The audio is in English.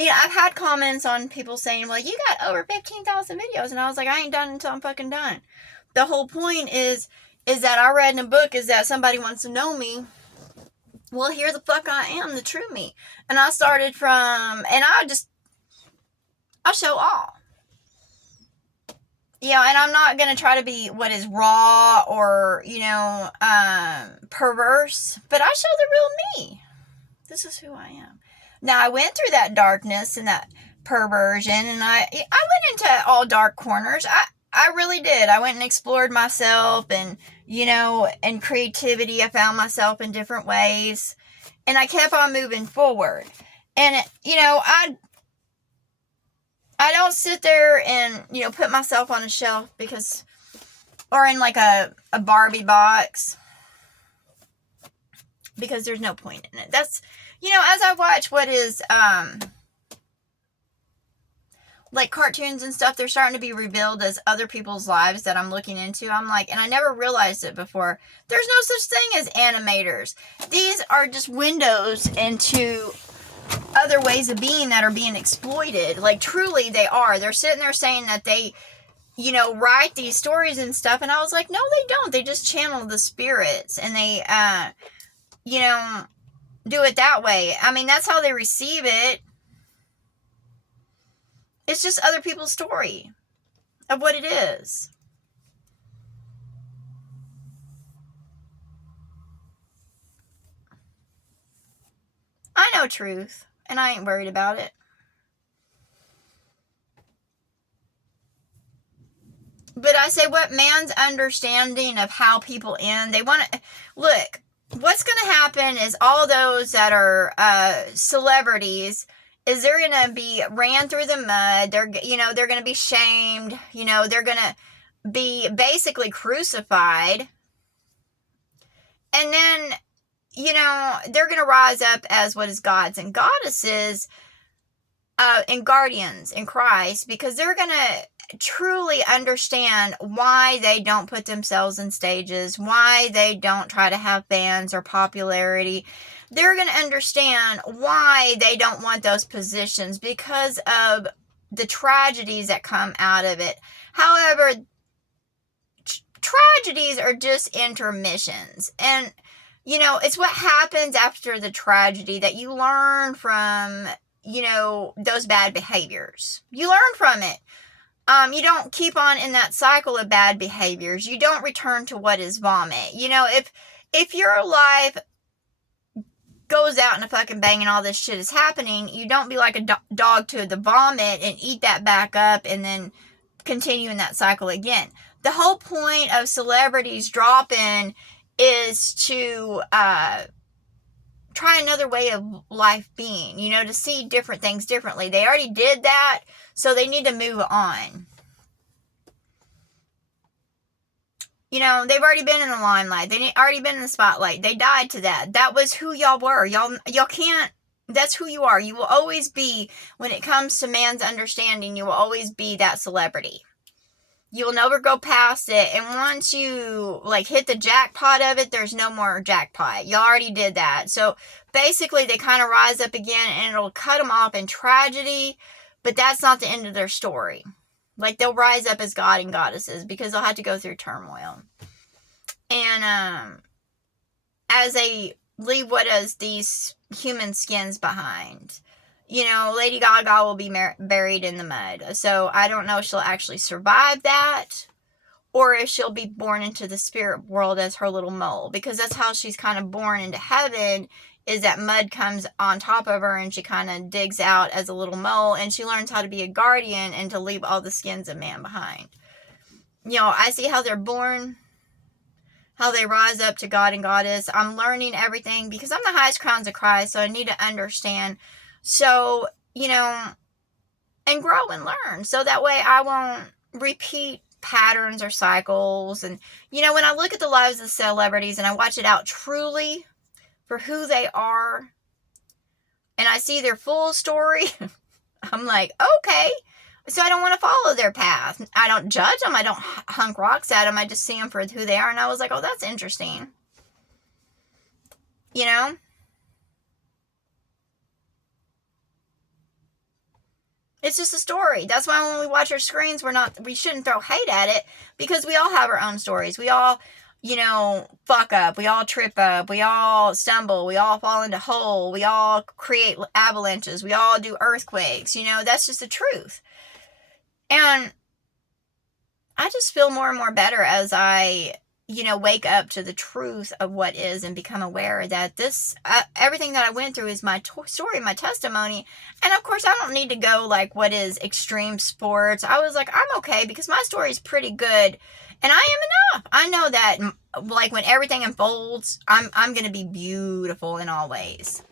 I've had comments on people saying, well, you got over 15,000 videos. And I was like, I ain't done until I'm fucking done. The whole point is that I read in a book is that somebody wants to know me. Well, here the fuck I am, the true me. And I started from, and I show all. And I'm not going to try to be what is raw or, perverse, but I show the real me. This is who I am. Now, I went through that darkness and that perversion, and I went into all dark corners. I really did. I went and explored myself, and, and creativity. I found myself in different ways, and I kept on moving forward. And, I don't sit there and, put myself on a shelf or in like a Barbie box, because there's no point in it. That's, as I watch what is, like cartoons and stuff, they're starting to be revealed as other people's lives that I'm looking into. I'm like, and I never realized it before. There's no such thing as animators. These are just windows into other ways of being that are being exploited. Like, truly they are. They're sitting there saying that they, write these stories and stuff. And I was like, no, they don't. They just channel the spirits and they, do it that way. I mean, that's how they receive it. It's just other people's story of what it is. I know truth, and I ain't worried about it. But I say, what man's understanding of how people end, they want to, look, what's going to happen is all those that are celebrities, is they're going to be ran through the mud. They're going to be shamed. They're going to be basically crucified. And then, they're going to rise up as what is gods and goddesses and guardians in Christ, because they're going to truly understand why they don't put themselves in stages, why they don't try to have fans or popularity. They're going to understand why they don't want those positions, because of the tragedies that come out of it. However, tragedies are just intermissions. And, it's what happens after the tragedy that you learn from, those bad behaviors. You learn from it. You don't keep on in that cycle of bad behaviors. You don't return to what is vomit. If your life goes out in a fucking bang and all this shit is happening, you don't be like a dog to the vomit and eat that back up and then continue in that cycle again. The whole point of celebrities dropping is to try another way of life being, to see different things differently. They already did that, so they need to move on. They've already been in the limelight. They've already been in the spotlight. They died to that. That was who y'all were. Y'all can't, that's who you are. You will always be, when it comes to man's understanding, you will always be that celebrity. You will never go past it. And once you hit the jackpot of it, there's no more jackpot. You already did that. So basically they kind of rise up again and it'll cut them off in tragedy, but that's not the end of their story. They'll rise up as god and goddesses because they'll have to go through turmoil. And as they leave what is these human skins behind, Lady Gaga will be buried in the mud. So I don't know if she'll actually survive that, or if she'll be born into the spirit world as her little mole, because that's how she's kind of born into heaven, is that mud comes on top of her and she kind of digs out as a little mole, and she learns how to be a guardian and to leave all the skins of man behind. I see how they're born, how they rise up to God and Goddess. I'm learning everything because I'm the highest crowns of Christ, so I need to understand. So, and grow and learn, so that way I won't repeat patterns or cycles. And, when I look at the lives of celebrities and I watch it out truly for who they are, and I see their full story, I'm like, okay, so I don't want to follow their path. I don't judge them. I don't hunk rocks at them. I just see them for who they are. And I was like, oh, that's interesting. It's just a story. That's why when we watch our screens, we shouldn't throw hate at it, because we all have our own stories. We all, fuck up. We all trip up. We all stumble. We all fall into hole. We all create avalanches. We all do earthquakes. That's just the truth. And I just feel more and more better as I, wake up to the truth of what is, and become aware that everything that I went through is my story, my testimony. And of course, I don't need to go like what is extreme sports. I was like, I'm okay, because my story is pretty good, and I am enough. I know that, like, when everything unfolds, I'm going to be beautiful in all ways.